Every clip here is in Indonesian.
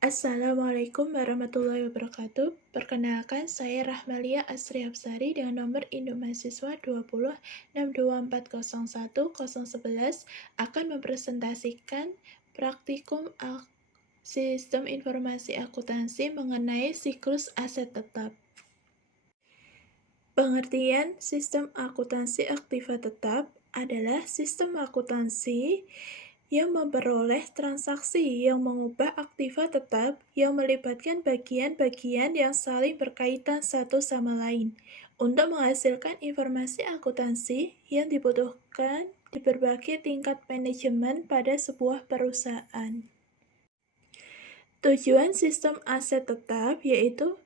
Assalamualaikum warahmatullahi wabarakatuh. Perkenalkan, saya Rahmalia Asri Hapsari dengan nomor induk mahasiswa 2062401011 akan mempresentasikan praktikum sistem informasi akuntansi mengenai siklus aset tetap. Pengertian sistem akuntansi aktiva tetap adalah sistem akuntansi yang memperoleh transaksi yang mengubah aktiva tetap yang melibatkan bagian-bagian yang saling berkaitan satu sama lain untuk menghasilkan informasi akuntansi yang dibutuhkan di berbagai tingkat manajemen pada sebuah perusahaan. Tujuan sistem aset tetap yaitu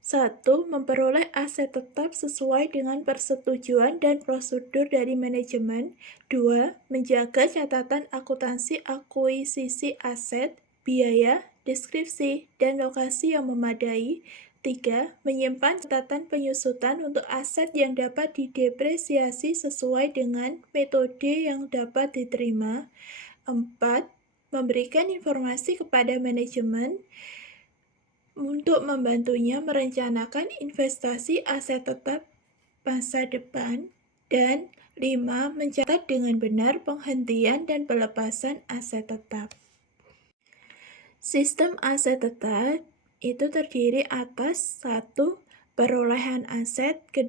1. Memperoleh aset tetap sesuai dengan persetujuan dan prosedur dari manajemen. 2. Menjaga catatan akuntansi akuisisi aset, biaya, deskripsi, dan lokasi yang memadai. 3. Menyimpan catatan penyusutan untuk aset yang dapat didepresiasi sesuai dengan metode yang dapat diterima. 4. Memberikan informasi kepada manajemen untuk membantunya merencanakan investasi aset tetap masa depan. Dan 5. Mencatat dengan benar penghentian dan pelepasan aset tetap. Sistem aset tetap itu terdiri atas 1. Perolehan aset, 2.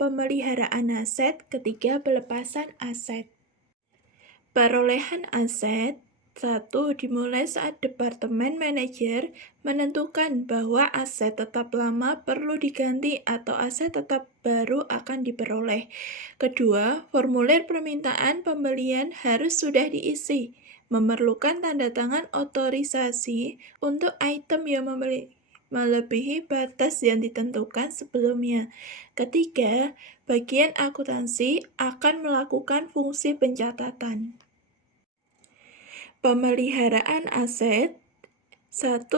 Pemeliharaan aset, 3. Pelepasan aset. Perolehan aset 1. Dimulai saat departemen manajer menentukan bahwa aset tetap lama perlu diganti atau aset tetap baru akan diperoleh. 2. Formulir permintaan pembelian harus sudah diisi, memerlukan tanda tangan otorisasi untuk item yang melebihi batas yang ditentukan sebelumnya. 3. Bagian akuntansi akan melakukan fungsi pencatatan. Pemeliharaan aset 1.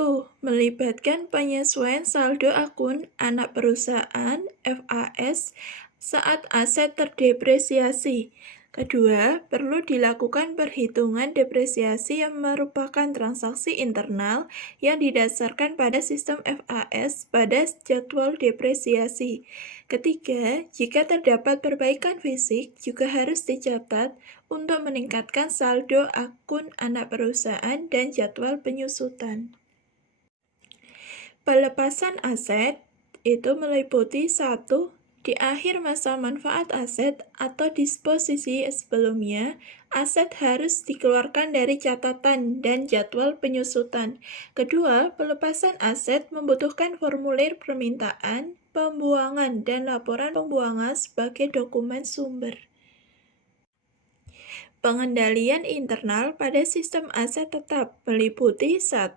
Melibatkan penyesuaian saldo akun anak perusahaan (FAS) saat aset terdepresiasi. 2. Perlu dilakukan perhitungan depresiasi yang merupakan transaksi internal yang didasarkan pada sistem FAS pada jadwal depresiasi. 3. Jika terdapat perbaikan fisik, juga harus dicatat untuk meningkatkan saldo akun anak perusahaan dan jadwal penyusutan. Pelepasan aset itu meliputi 1. Di akhir masa manfaat aset atau disposisi sebelumnya, aset harus dikeluarkan dari catatan dan jadwal penyusutan. 2. Pelepasan aset membutuhkan formulir permintaan, pembuangan, dan laporan pembuangan sebagai dokumen sumber. Pengendalian internal pada sistem aset tetap meliputi 1.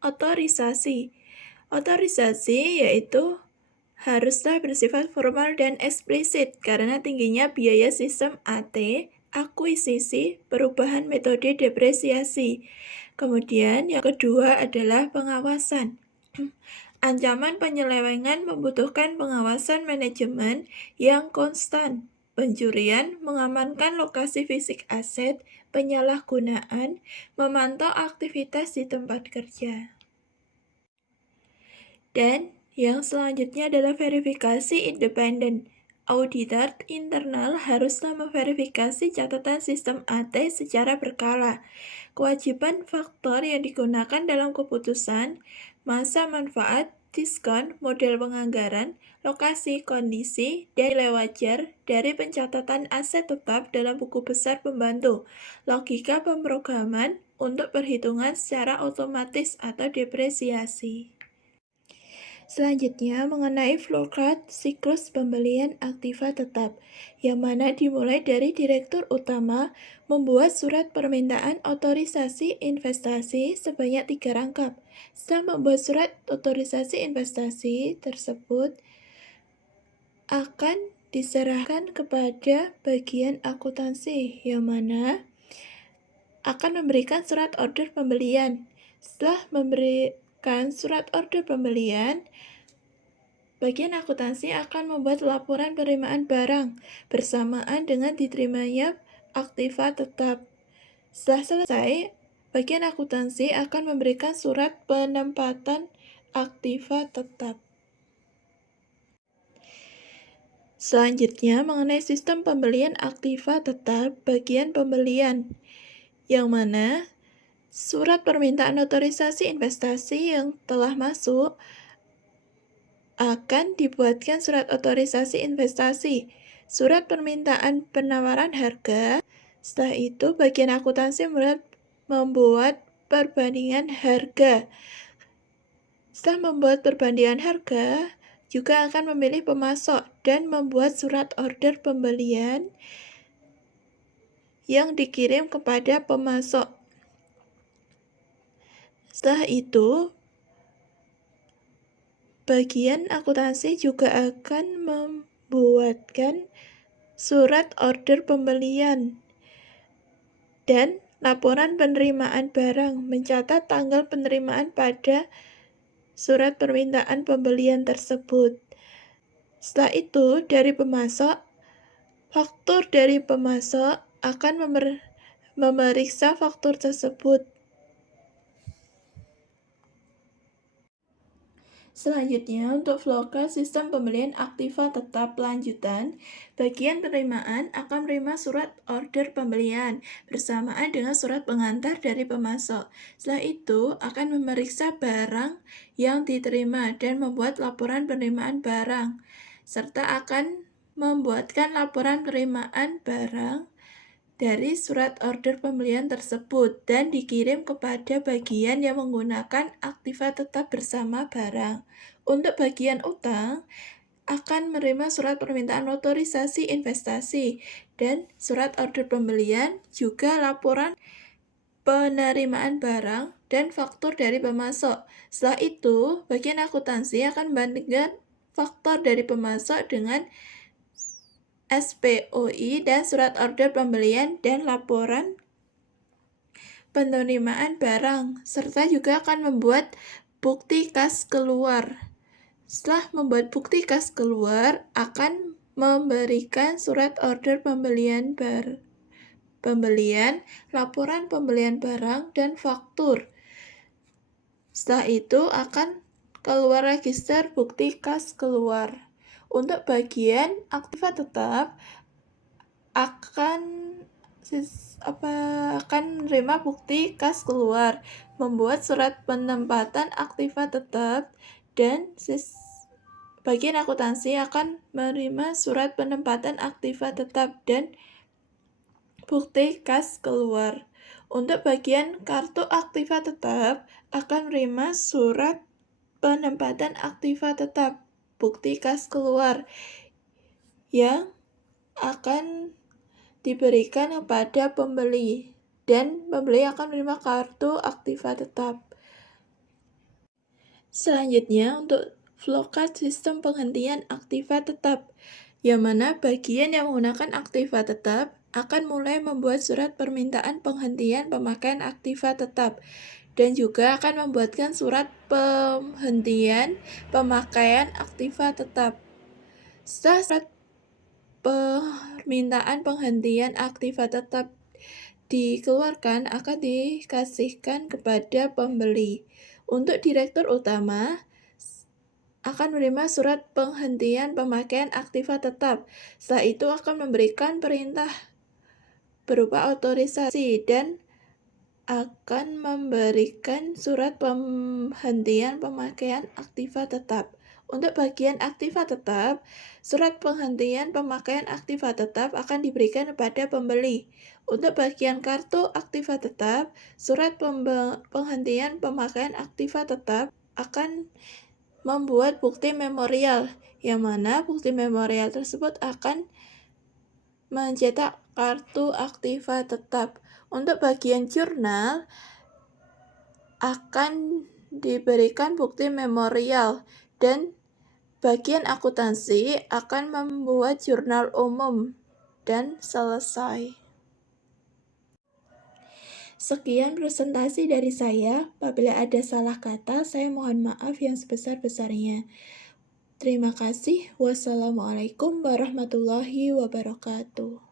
Otorisasi. Otorisasi yaitu haruslah bersifat formal dan eksplisit karena tingginya biaya sistem AT, akuisisi, perubahan metode depresiasi. Kemudian yang kedua adalah pengawasan. Ancaman penyelewengan membutuhkan pengawasan manajemen yang konstan. Pencurian, mengamankan lokasi fisik aset, penyalahgunaan, memantau aktivitas di tempat kerja. Dan yang selanjutnya adalah verifikasi independen. Auditor internal haruslah memverifikasi catatan sistem AT secara berkala. Kewajiban faktor yang digunakan dalam keputusan, masa manfaat, diskon, model penganggaran, lokasi, kondisi, dan nilai wajar dari pencatatan aset tetap dalam buku besar pembantu, logika pemrograman untuk perhitungan secara otomatis atau depresiasi. Selanjutnya, mengenai flowchart siklus pembelian aktiva tetap, yang mana dimulai dari direktur utama membuat surat permintaan otorisasi investasi sebanyak 3 rangkap. Setelah membuat surat otorisasi investasi tersebut, akan diserahkan kepada bagian akuntansi, yang mana akan memberikan surat order pembelian. Setelah memberikan surat order pembelian, bagian akuntansi akan membuat laporan penerimaan barang bersamaan dengan diterimanya aktiva tetap. Setelah selesai, bagian akuntansi akan memberikan surat penempatan aktiva tetap. Selanjutnya, mengenai sistem pembelian aktiva tetap bagian pembelian, yang mana surat permintaan otorisasi investasi yang telah masuk akan dibuatkan surat otorisasi investasi, surat permintaan penawaran harga. Setelah itu, bagian akuntansi membuat perbandingan harga. Setelah membuat perbandingan harga, juga akan memilih pemasok dan membuat surat order pembelian yang dikirim kepada pemasok. Setelah itu, bagian akuntansi juga akan membuatkan surat order pembelian dan laporan penerimaan barang, mencatat tanggal penerimaan pada surat permintaan pembelian tersebut. Setelah itu, dari pemasok, faktur dari pemasok akan memeriksa faktur tersebut. Selanjutnya, untuk flowchart sistem pembelian aktiva tetap lanjutan, bagian penerimaan akan menerima surat order pembelian bersamaan dengan surat pengantar dari pemasok. Setelah itu, akan memeriksa barang yang diterima dan membuat laporan penerimaan barang, serta akan membuatkan laporan penerimaan barang dari surat order pembelian tersebut dan dikirim kepada bagian yang menggunakan aktiva tetap bersama barang. Untuk bagian utang, akan menerima surat permintaan otorisasi investasi dan surat order pembelian, juga laporan penerimaan barang dan faktur dari pemasok. Setelah itu, bagian akuntansi akan membandingkan faktur dari pemasok dengan SPOI dan surat order pembelian dan laporan penerimaan barang, serta juga akan membuat bukti kas keluar. Setelah membuat bukti kas keluar, akan memberikan surat order pembelian laporan pembelian barang, dan faktur. Setelah itu akan keluar register bukti kas keluar. Untuk bagian aktiva tetap akan menerima bukti kas keluar, membuat surat penempatan aktiva tetap, dan bagian akuntansi akan menerima surat penempatan aktiva tetap dan bukti kas keluar. Untuk bagian kartu aktiva tetap akan menerima surat penempatan aktiva tetap, bukti kas keluar, yang akan diberikan kepada pembeli, dan pembeli akan menerima kartu aktiva tetap. Selanjutnya, untuk flowchart sistem penghentian aktiva tetap, yang mana bagian yang menggunakan aktiva tetap akan mulai membuat surat permintaan penghentian pemakaian aktiva tetap, dan juga akan membuatkan surat penghentian pemakaian aktiva tetap. Setelah surat permintaan penghentian aktiva tetap dikeluarkan, akan dikasihkan kepada pembeli. Untuk direktur utama akan menerima surat penghentian pemakaian aktiva tetap. Setelah itu akan memberikan perintah berupa otorisasi dan akan memberikan surat penghentian pemakaian aktiva tetap. Untuk bagian aktiva tetap, surat penghentian pemakaian aktiva tetap akan diberikan kepada pembeli. Untuk bagian kartu aktiva tetap, surat penghentian pemakaian aktiva tetap akan membuat bukti memorial, yang mana bukti memorial tersebut akan mencetak kartu aktiva tetap. Untuk bagian jurnal, akan diberikan bukti memorial, dan bagian akuntansi akan membuat jurnal umum, dan selesai. Sekian presentasi dari saya. Apabila ada salah kata, saya mohon maaf yang sebesar-besarnya. Terima kasih. Wassalamualaikum warahmatullahi wabarakatuh.